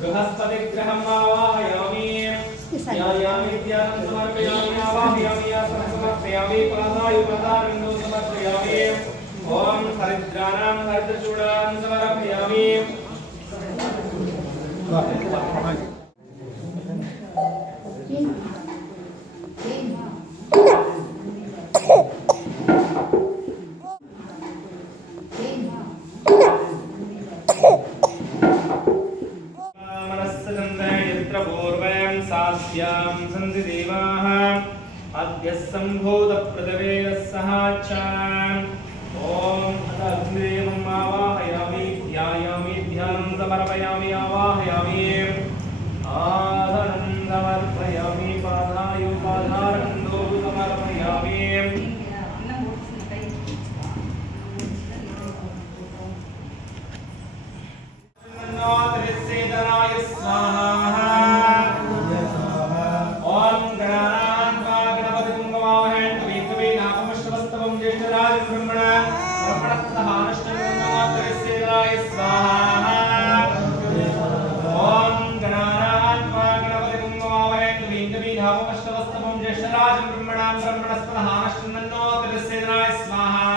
बृहस्पतिग्रहं आवाहयामि ध्यायामि ध्यानं समर्पयामि आवाहयामि आसनं समर्पयामि पादायुपदारविन्दौ समर्पयामि ॐ हरिद्राणां हरितचूडां समर्पयामि सास्यां सन्ति देवाः अद्य सम्भूतप्रदवेदः सहाचान् ॐ अग्निदेवम् आवाहयामि ध्यायामि ध्यानं समर्पयामि आवाहयामि आसनं समर्पयामि पादायुपाधारविन्दौ समर्पयामि नमोऽस्तुते स्वाहा ब्रह्मणस्पतः स्वाहा